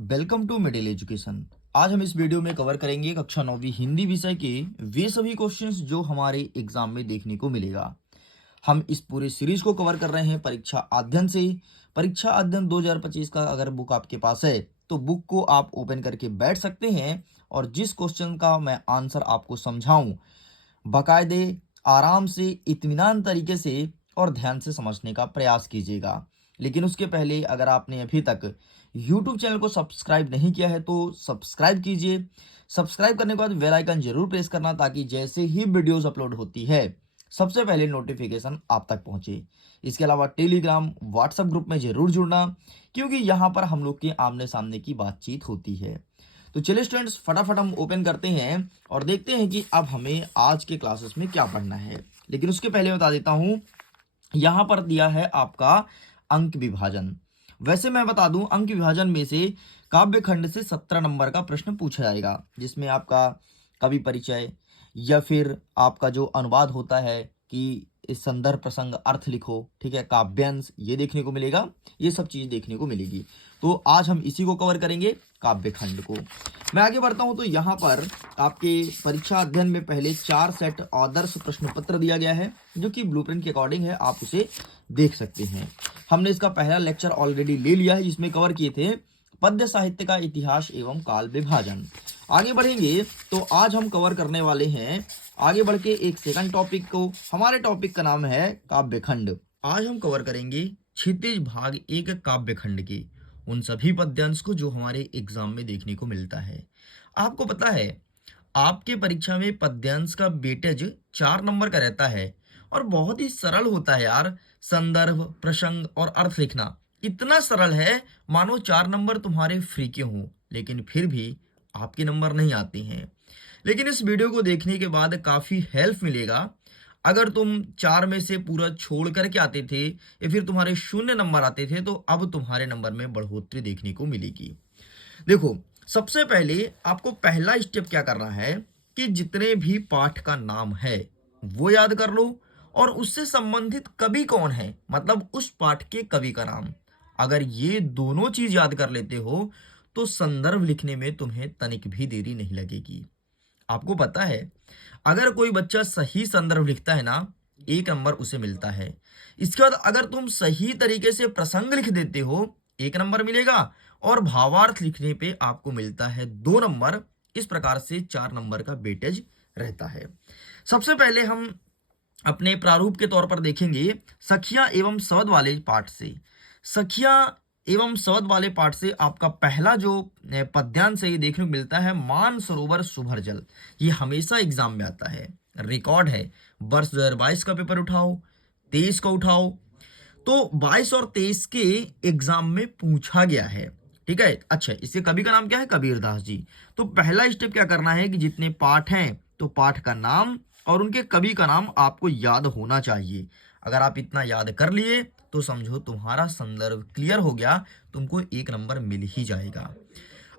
Welcome to middle education. आज हम इस वीडियो में कवर करेंगे कक्षा 9वीं हिंदी विषय के वे सभी क्वेश्चंस जो हमारे एग्जाम में देखने को मिलेगा। हम इस पूरे सीरीज को कवर कर रहे हैं परीक्षा अध्ययन से। परीक्षा अध्ययन 2025 का अगर बुक आपके पास है तो बुक को आप ओपन करके बैठ सकते हैं और जिस क्वेश्चन का मैं आंसर आपको समझाऊं बाकायदे आराम से इत्मीनान तरीके से और ध्यान से समझने का प्रयास कीजिएगा। लेकिन उसके पहले अगर आपने अभी तक YouTube चैनल को सब्सक्राइब नहीं किया है तो सब्सक्राइब कीजिए। सब्सक्राइब करने के बाद बेल आइकन जरूर प्रेस करना ताकि जैसे ही वीडियोस अपलोड होती है सबसे पहले नोटिफिकेशन आप तक पहुंचे। इसके अलावा टेलीग्राम व्हाट्सएप ग्रुप में जरूर जुड़ना क्योंकि यहाँ पर हम लोग के आमने सामने की बातचीत होती है। तो चलिए स्टूडेंट्स फटाफट हम ओपन करते हैं और देखते हैं कि अब हमें आज के क्लासेस में क्या पढ़ना है। लेकिन उसके पहले बता देता हूं यहाँ पर दिया है आपका अंक विभाजन। वैसे मैं बता दूं अंक विभाजन में से काव्य खंड से 17 नंबर का प्रश्न पूछा जाएगा जिसमें आपका कवि परिचय या फिर आपका जो अनुवाद होता है कि इस संदर्भ प्रसंग अर्थ लिखो, ठीक है, काव्यांश ये देखने को मिलेगा। ये सब चीज देखने को मिलेगी। तो आज हम इसी को कवर करेंगे काव्य खंड को। मैं आगे बढ़ता हूं तो यहाँ पर आपके परीक्षा अध्ययन में पहले 4 सेट आदर्श प्रश्न पत्र दिया गया है जो कि ब्लूप्रिंट के अकॉर्डिंग है, आप उसे देख सकते हैं। हमने इसका पहला लेक्चर ऑलरेडी ले लिया है जिसमें कवर किए थे पद्य साहित्य का इतिहास एवं काल विभाजन। आगे बढ़ेंगे तो आज हम कवर करने वाले हैं आगे बढ़ के एक सेकंड टॉपिक को। हमारे टॉपिक का नाम है काव्य खंड। आज हम कवर करेंगे क्षितिज भाग 1 काव्य खंड के उन सभी पद्यांश को जो हमारे एग्जाम में देखने को मिलता है। आपको पता है आपके परीक्षा में पद्यांश का वेटेज 4 नंबर का रहता है और बहुत ही सरल होता है यार। संदर्भ प्रसंग और अर्थ लिखना इतना सरल है मानो 4 नंबर तुम्हारे फ्री के हों, लेकिन फिर भी आपके नंबर नहीं आते हैं। लेकिन इस वीडियो को देखने के बाद काफी हेल्प मिलेगा। अगर तुम 4 में से पूरा छोड़ करके आते थे या फिर तुम्हारे 0 नंबर आते थे तो अब तुम्हारे नंबर में बढ़ोतरी देखने को मिलेगी। देखो सबसे पहले आपको पहला स्टेप क्या करना है कि जितने भी पाठ का नाम है वो याद कर लो और उससे संबंधित कवि कौन है, मतलब उस पाठ के कवि का नाम। अगर ये दोनों चीज याद कर लेते हो तो संदर्भ लिखने में तुम्हें तनिक भी देरी नहीं लगेगी। आपको पता है अगर कोई बच्चा सही संदर्भ लिखता है ना 1 नंबर उसे मिलता है। इसके बाद अगर तुम सही तरीके से प्रसंग लिख देते हो 1 नंबर मिलेगा और भावार्थ लिखने पे आपको मिलता है 2 नंबर। इस प्रकार से 4 नंबर का वेटेज रहता है। सबसे पहले हम अपने प्रारूप के तौर पर देखेंगे सखिया एवं शब्द वाले पाठ से। सखिया एवं शब्द वाले पाठ से आपका पहला जो पद्यांश है ये देखने को मिलता है मान सरोवर सुभर जल। ये हमेशा एग्जाम में आता है, रिकॉर्ड है। वर्ष 2022 का पेपर उठाओ, 23 का उठाओ, तो 22 और 23 के एग्जाम में पूछा गया है। ठीक है, अच्छा इसके कवि का नाम क्या है? कबीरदास जी। तो पहला स्टेप क्या करना है कि जितने पाठ हैं तो पाठ का नाम और उनके कवि का नाम आपको याद होना चाहिए। अगर आप इतना याद कर लिए तो समझो तुम्हारा संदर्भ क्लियर हो गया, तुमको 1 नंबर मिल ही जाएगा।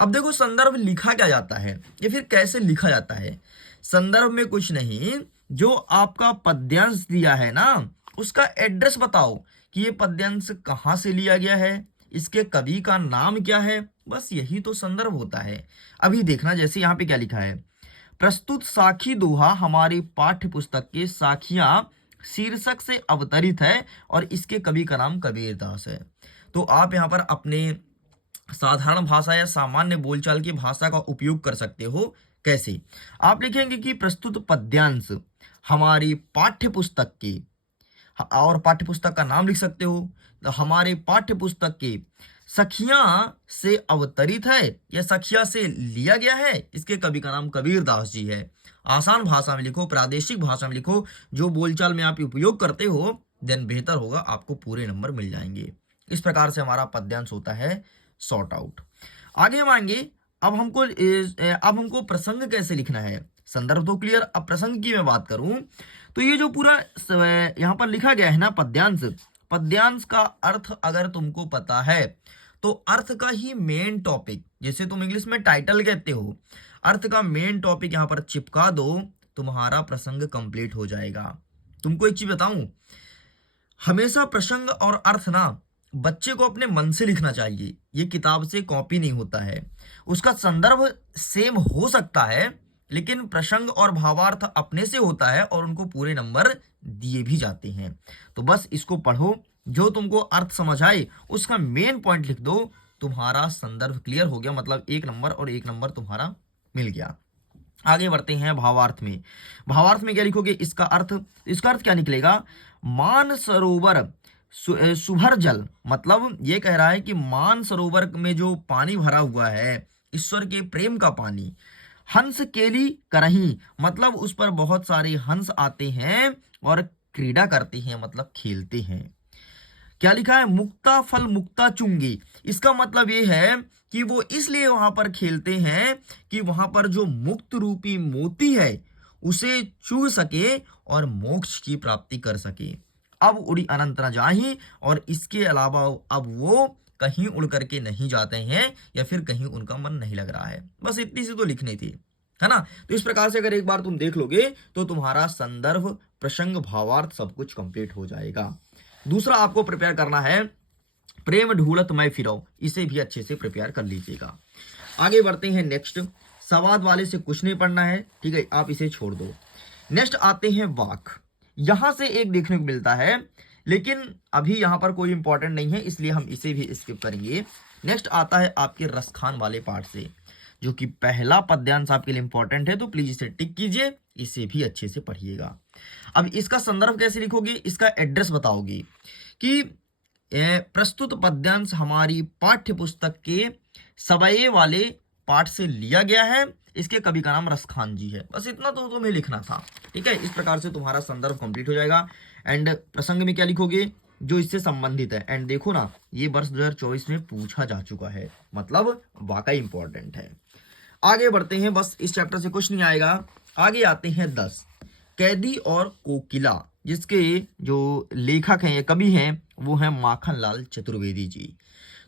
अब देखो संदर्भ लिखा क्या जाता है या फिर कैसे लिखा जाता है। संदर्भ में कुछ नहीं, जो आपका पद्यांश दिया है ना उसका एड्रेस बताओ कि ये पद्यांश कहाँ से लिया गया है, इसके कवि का नाम क्या है, बस यही तो संदर्भ होता है। अभी देखना जैसे यहाँ पे क्या लिखा है, प्रस्तुत साखी दोहा हमारी पाठ्य पुस्तक के साखियां शीर्षक से अवतरित है और इसके कवि का नाम कबीरदास है। तो आप यहाँ पर अपने साधारण भाषा या सामान्य बोलचाल की भाषा का उपयोग कर सकते हो। कैसे? आप लिखेंगे कि प्रस्तुत पद्यांश हमारी पाठ्य पुस्तक के, और पाठ्य पुस्तक का नाम लिख सकते हो। तो हमारे पाठ्य पुस्तक के सखिया से अवतरित है या सखिया से लिया गया है, इसके कवि का नाम कबीरदास जी है। आसान भाषा में लिखो, प्रादेशिक भाषा में लिखो, जो बोलचाल में आप उपयोग करते हो देन बेहतर होगा, आपको पूरे नंबर मिल जाएंगे। इस प्रकार से हमारा पद्यांश होता है सॉर्ट आउट। आगे हम आएंगे, अब हमको प्रसंग कैसे लिखना है। संदर्भ तो क्लियर, अब प्रसंग की मैं बात करूं तो ये जो पूरा यहाँ पर लिखा गया है ना पद्यांश, पद्यांश का अर्थ अगर तुमको पता है तो अर्थ का ही मेन टॉपिक, जैसे तुम इंग्लिश में टाइटल कहते हो, अर्थ का मेन टॉपिक यहाँ पर चिपका दो, तुम्हारा प्रसंग कंप्लीट हो जाएगा। तुमको एक चीज बताऊं, हमेशा प्रसंग और अर्थ ना बच्चे को अपने मन से लिखना चाहिए, ये किताब से कॉपी नहीं होता है। उसका संदर्भ सेम हो सकता है, लेकिन प्रसंग और भावार्थ अपने से होता है और उनको पूरे नंबर दिए भी जाते हैं। तो बस इसको पढ़ो, जो तुमको अर्थ समझ आए उसका मेन पॉइंट लिख दो, तुम्हारा संदर्भ क्लियर हो गया, मतलब 1 नंबर और 1 नंबर तुम्हारा मिल गया। आगे बढ़ते हैं भावार्थ में। भावार्थ में क्या लिखोगे? इसका अर्थ क्या निकलेगा? मान सरोवर सुभर जल, मतलब ये कह रहा है कि मान सरोवर में जो पानी भरा हुआ है, ईश्वर के प्रेम का पानी। हंस केली करही, मतलब उस पर बहुत सारे हंस आते हैं और क्रीड़ा करते हैं, मतलब खेलते हैं। क्या लिखा है? मुक्ता फल मुक्ता चुंगी, इसका मतलब ये है कि वो इसलिए वहां पर खेलते हैं कि वहां पर जो मुक्त रूपी मोती है उसे चुग सके और मोक्ष की प्राप्ति कर सके। अब उड़ी अनंत न जाही, और इसके अलावा अब वो कहीं उड़ करके नहीं जाते हैं या फिर कहीं उनका मन नहीं लग रहा है। बस इतनी सी तो लिखनी थी, है ना। तो इस प्रकार से अगर एक बार तुम देख लोगे तो तुम्हारा संदर्भ, प्रसंग, भावार्थ सब कुछ कंप्लीट हो जाएगा। दूसरा आपको प्रिपेयर करना है प्रेम ढूलत मैं फिरो, इसे भी अच्छे से प्रिपेयर कर लीजिएगा। आगे बढ़ते हैं नेक्स्ट। सवाद वाले से कुछ नहीं पढ़ना है, ठीक है, आप इसे छोड़ दो। नेक्स्ट आते हैं वाक। यहां से एक देखने को मिलता है, लेकिन अभी यहां पर कोई इंपॉर्टेंट नहीं है, इसलिए हम इसे भी स्किप करेंगे। नेक्स्ट आता है आपके रसखान वाले पार्ट से, जो कि पहला पद्यांश आपके लिए इंपॉर्टेंट है, तो प्लीज इसे टिक कीजिए, इसे भी अच्छे से पढ़िएगा। अब इसका संदर्भ कैसे लिखोगे? इसका एड्रेस बताओगे कि प्रस्तुत पद्यांश हमारी पाठ्य पुस्तक के सवये वाले पाठ से लिया गया है, इसके कवि का नाम रसखान जी है। बस इतना तो तुम्हें लिखना था, ठीक है। इस प्रकार से तुम्हारा संदर्भ कंप्लीट हो जाएगा। एंड प्रसंग में क्या लिखोगे? जो इससे संबंधित है। एंड देखो ना, ये वर्ष 2024 में पूछा जा चुका है, मतलब वाकई इंपॉर्टेंट है। आगे बढ़ते हैं, बस इस चैप्टर से कुछ नहीं आएगा। आगे आते हैं 10, कैदी और कोकिला, जिसके जो लेखक हैं, कवि हैं, वो हैं माखनलाल चतुर्वेदी जी।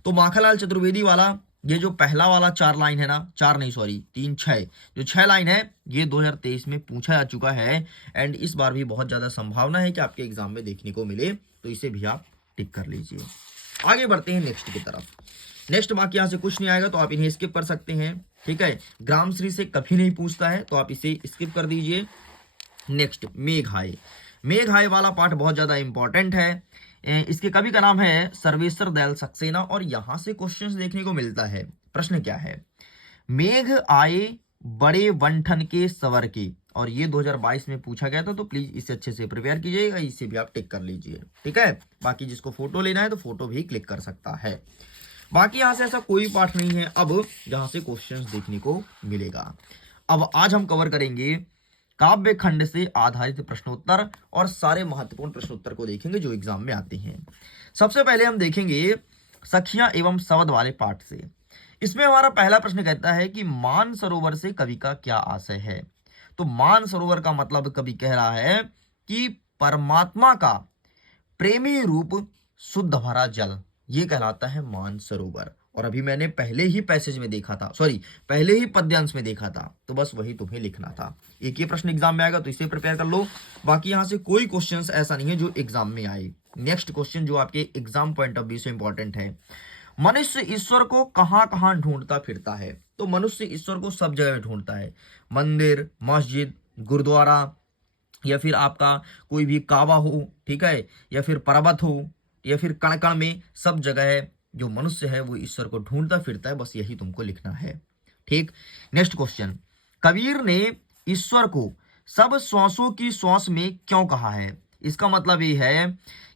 तो माखनलाल चतुर्वेदी वाला ये जो पहला वाला 4 लाइन है ना, 4 नहीं सॉरी 3 6, जो 6 लाइन है ये 2023 में पूछा जा चुका है। एंड इस बार भी बहुत ज्यादा संभावना है कि आपके एग्जाम में देखने को मिले, तो इसे भी आप टिक कर लीजिए। आगे बढ़ते हैं नेक्स्ट की तरफ। नेक्स्ट मार्क यहाँ से कुछ नहीं आएगा, तो आप इन्हें स्किप कर सकते हैं, ठीक है। ग्रामश्री से कभी नहीं पूछता है, तो आप इसे स्किप कर दीजिए। नेक्स्ट मेघाय। मेघाय वाला पार्ट बहुत ज्यादा इंपॉर्टेंट है। इसके कवि का नाम है सर्वेश्वर दयाल सक्सेना, और यहां से क्वेश्चंस देखने को मिलता है। प्रश्न क्या है? मेघ आए बड़े वंठन के सवर के, और ये 2022 में पूछा गया था, तो प्लीज इसे अच्छे से प्रिपेयर कीजिएगा, इसे भी आप टिक कर लीजिए, ठीक है। बाकी जिसको फोटो लेना है तो फोटो भी क्लिक कर सकता है। बाकी यहां से ऐसा कोई पार्ट नहीं है अब जहां से क्वेश्चंस देखने को मिलेगा। अब आज हम कवर करेंगे काव्य खंड से आधारित प्रश्नोत्तर, और सारे महत्वपूर्ण प्रश्नोत्तर को देखेंगे जो एग्जाम में आते हैं। सबसे पहले हम देखेंगे सखियां एवं शब्द वाले पाठ से। इसमें हमारा पहला प्रश्न कहता है कि मान सरोवर से कवि का क्या आशय है। तो मान सरोवर का मतलब कवि कह रहा है कि परमात्मा का प्रेमी रूप शुद्ध भरा जल, ये कहलाता है मान सरोवर। और अभी मैंने पहले ही पैसेज में देखा था, सॉरी पहले ही पद्यांश में देखा था, तो बस वही तुम्हें लिखना था। एक ये प्रश्न एग्जाम में आएगा, तो इसे प्रिपेयर कर लो। बाकी यहां से कोई क्वेश्चंस ऐसा नहीं है जो एग्जाम में आए। नेक्स्ट क्वेश्चन जो आपके एग्जाम पॉइंट ऑफ व्यू से इंपॉर्टेंट है, मनुष्य ईश्वर को कहां कहां ढूंढता फिरता है। तो मनुष्य ईश्वर को सब जगह ढूंढता है, मंदिर, मस्जिद, गुरुद्वारा, या फिर आपका कोई भी कावा हो, ठीक है, या फिर पर्वत हो, या फिर कण कण में, सब जगह है जो मनुष्य है वो ईश्वर को ढूंढता फिरता है। बस यही तुमको लिखना है, ठीक। नेक्स्ट क्वेश्चन, कबीर ने ईश्वर को सब श्वासों की श्वास में क्यों कहा है। इसका मतलब ये है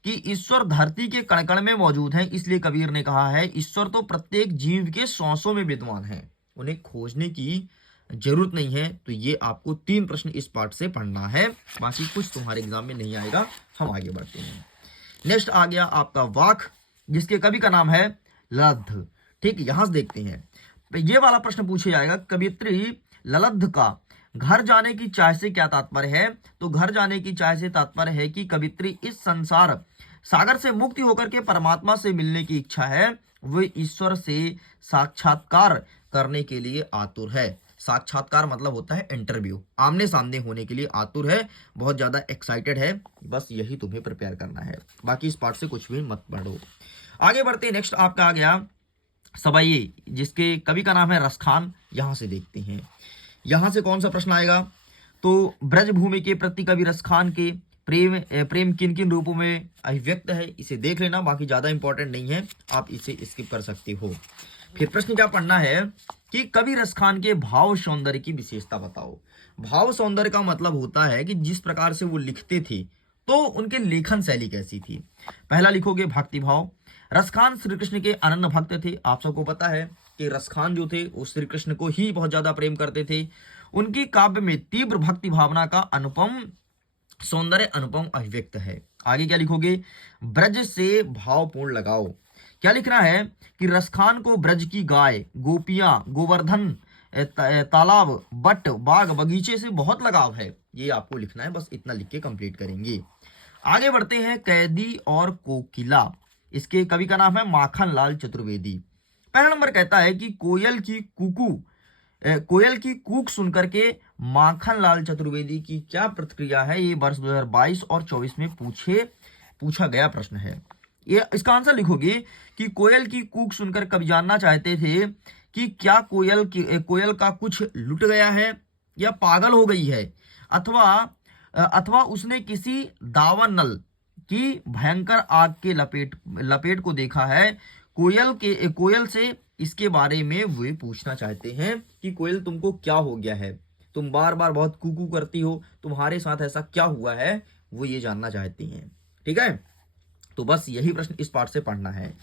कि ईश्वर धरती के कण कण में मौजूद है, इसलिए कबीर ने कहा है ईश्वर तो प्रत्येक जीव के श्वासों में विद्यमान है, उन्हें खोजने की जरूरत नहीं है। तो ये आपको 3 प्रश्न इस पार्ट से पढ़ना है, बाकी कुछ तुम्हारे एग्जाम में नहीं आएगा। हम आगे बढ़ते हैं। नेक्स्ट आ गया आपका वाक, जिसके कवि का नाम है ललद्ध, ठीक। यहां से देखते हैं, ये वाला प्रश्न पूछा जाएगा, कवियत्री ललद्ध का घर जाने की चाह से क्या तात्पर्य है। तो घर जाने की चाह से तात्पर्य है कि कवियत्री इस संसार सागर से मुक्ति होकर के परमात्मा से मिलने की इच्छा है, वे ईश्वर से साक्षात्कार करने के लिए आतुर है। साक्षात्कार मतलब होता है इंटरव्यू, आमने सामने होने के लिए आतुर है, बहुत ज्यादा एक्साइटेड है। बस यही तुम्हें प्रिपेयर करना है, बाकी इस पार्ट से कुछ भी मत पढ़ो। आगे बढ़ते हैं, नेक्स्ट आपका आ गया सबाइये, जिसके कवि का नाम है रसखान। यहां से देखते हैं यहां से कौन सा प्रश्न आएगा। तो ब्रजभूमि के प्रति कवि रसखान के प्रेम किन किन रूपों में अभिव्यक्त है, इसे देख लेना, बाकी ज्यादा इंपॉर्टेंट नहीं है, आप इसे स्किप कर सकते हो। फिर प्रश्न क्या पढ़ना है कि कवि रसखान के भाव सौंदर्य की विशेषता बताओ। भाव सौंदर्य का मतलब होता है कि जिस प्रकार से वो लिखते थे तो उनके लेखन शैली कैसी थी। पहला लिखोगे भक्ति भाव। रसखान श्री कृष्ण के अनन्य भक्त थे। आप सबको पता है कि रसखान जो थे वो श्री कृष्ण को ही बहुत ज्यादा प्रेम करते थे। उनकी काव्य में तीव्र भक्ति भावना का अनुपम सौंदर्य अनुपम अभिव्यक्त है। आगे क्या लिखोगे, ब्रज से भावपूर्ण लगाओ। क्या लिखना है कि रसखान को ब्रज की गाय, गोपियां, गोवर्धन, तालाब, बट, बाग, बगीचे से बहुत लगाव है। ये आपको लिखना है, बस इतना लिख के कंप्लीट करेंगे। आगे बढ़ते हैं, कैदी और कोकिला। इसके कवि का नाम है माखन लाल चतुर्वेदी। पहला नंबर कहता है कि कोयल की कूक सुनकर के माखन लाल चतुर्वेदी की क्या प्रतिक्रिया है। ये वर्ष 2022 और 24 में पूछा गया प्रश्न है। ये इसका आंसर लिखोगे कि कोयल की कूक सुनकर कवि जानना चाहते थे कि क्या कोयल का कुछ लुट गया है या पागल हो गई है, अथवा उसने किसी दावा नल की भयंकर आग के लपेट को देखा है। कोयल से इसके बारे में वे पूछना चाहते हैं कि कोयल तुमको क्या हो गया है, तुम बार बार बहुत कूकू करती हो, तुम्हारे साथ ऐसा क्या हुआ है, वो ये जानना चाहती हैं। ठीक है, तो बस यही प्रश्न इस पार्ट से पढ़ना है।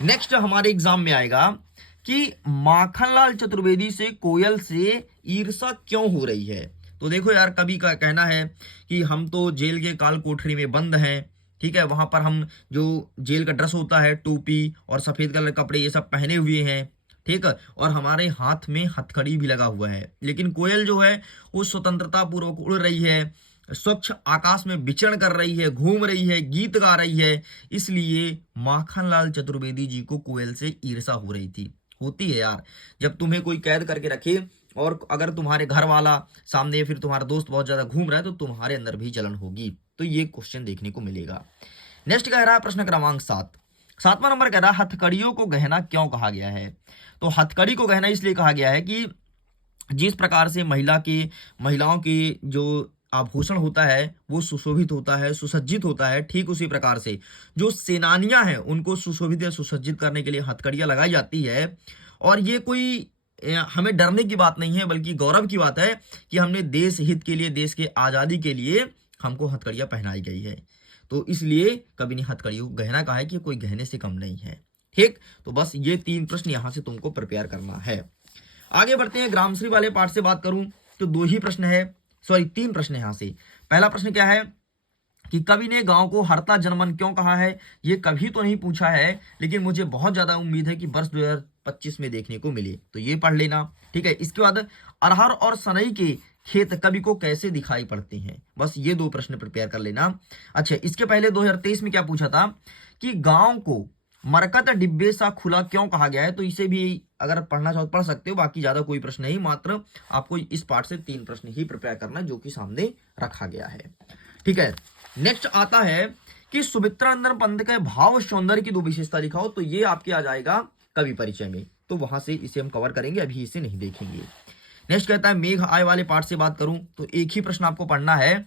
नेक्स्ट हमारे एग्जाम में आएगा कि माखनलाल चतुर्वेदी से कोयल से ईर्षा क्यों हो रही है। तो देखो यार, कवि का कहना है कि हम तो जेल के काल कोठरी में बंद हैं, ठीक है, वहां पर हम जो जेल का ड्रेस होता है, टोपी और सफेद कलर कपड़े ये सब पहने हुए हैं, ठीक है, और हमारे हाथ में हथकड़ी भी लगा हुआ है। लेकिन कोयल जो है वो स्वतंत्रता पूर्वक उड़ रही है, स्वच्छ आकाश में विचरण कर रही है, घूम रही है, गीत गा रही है। इसलिए माखनलाल चतुर्वेदी जी को कोयल से ईर्षा हो रही थी। होती है यार, जब तुम्हें कोई कैद करके रखे और अगर तुम्हारे घर वाला सामने फिर तुम्हारा दोस्त बहुत ज्यादा घूम रहा है तो तुम्हारे अंदर भी जलन होगी। तो ये क्वेश्चन देखने को मिलेगा। नेक्स्ट कह रहा है प्रश्न क्रमांक 7वां नंबर कह रहा है हथकड़ियों को गहना क्यों कहा गया है। तो हथकड़ी को गहना इसलिए कहा गया है कि जिस प्रकार से महिलाओं की जो आभूषण होता है वो सुशोभित होता है, सुसज्जित होता है, ठीक उसी प्रकार से जो सेनानियां हैं उनको सुशोभित या सुसज्जित करने के लिए हथकड़ियां लगाई जाती है। और ये कोई हमें डरने की बात नहीं है, बल्कि गौरव की बात है कि हमने देश हित के लिए, देश के आजादी के लिए हमको हथकड़ियां पहनाई गई है। तो इसलिए कभी ने हथकड़ियों को गहना कहा है कि कोई गहने से कम नहीं है। ठीक, तो बस ये 3 प्रश्न यहां से तुमको प्रिपेयर करना है। आगे बढ़ते हैं, ग्रामश्री वाले पार्ट से बात करूं तो 3 प्रश्न है यहां से। पहला प्रश्न क्या है कि कवि ने गांव को हरता जनमन क्यों कहा है। ये कभी तो नहीं पूछा है, लेकिन मुझे बहुत ज्यादा उम्मीद है कि वर्ष 2025 में देखने को मिले, तो ये पढ़ लेना। ठीक है, इसके बाद अरहर और सनई के खेत कवि को कैसे दिखाई पड़ते हैं, बस ये 2 प्रश्न प्रिपेयर कर लेना। अच्छा, इसके पहले 2023 में क्या पूछा था कि गांव को मरकत डिब्बे सा खुला क्यों कहा गया है। तो इसे भी अगर पढ़ना चाहो तो पढ़ सकते हो, बाकी ज्यादा कोई प्रश्न नहीं, मात्र आपको इस पार्ट से 3 प्रश्न ही प्रिपेयर करना जो कि सामने रखा गया है। ठीक है, नेक्स्ट आता है कि सुमित्रानंदन पंत के भाव सौंदर्य की 2 विशेषता दिखाओ। तो ये आपके आ जाएगा कवि परिचय में, तो वहां से इसे हम कवर करेंगे, अभी इसे नहीं देखेंगे। नेक्स्ट कहता है मेघ आय वाले पार्ट से बात करूं तो एक ही प्रश्न आपको पढ़ना है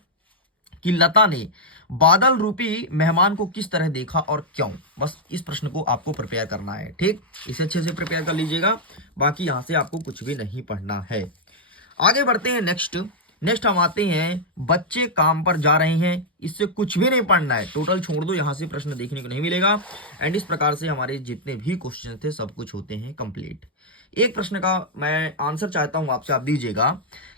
कि लता ने बादल रूपी मेहमान को किस तरह देखा और क्यों। बस इस प्रश्न को आपको प्रिपेयर करना है। ठीक, इसे अच्छे से प्रिपेयर कर लीजिएगा, बाकी यहां से आपको कुछ भी नहीं पढ़ना है। आगे बढ़ते हैं, नेक्स्ट हम आते हैं बच्चे काम पर जा रहे हैं। इससे कुछ भी नहीं पढ़ना है, टोटल छोड़ दो, यहां से प्रश्न देखने को नहीं मिलेगा। एंड इस प्रकार से हमारे जितने भी क्वेश्चन थे सब कुछ होते हैं कंप्लीट। एक प्रश्न का मैं आंसर चाहता हूं आपसे, आप दीजिएगा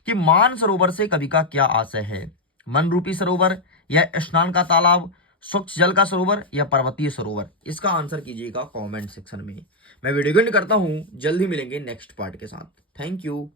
कि मान सरोवर से कवि का क्या आशय है। मन रूपी सरोवर या स्नान का तालाब, स्वच्छ जल का सरोवर या पर्वतीय सरोवर। इसका आंसर कीजिएगा कमेंट सेक्शन में। मैं वीडियो एंड करता हूं, जल्द ही मिलेंगे नेक्स्ट पार्ट के साथ। Thank you.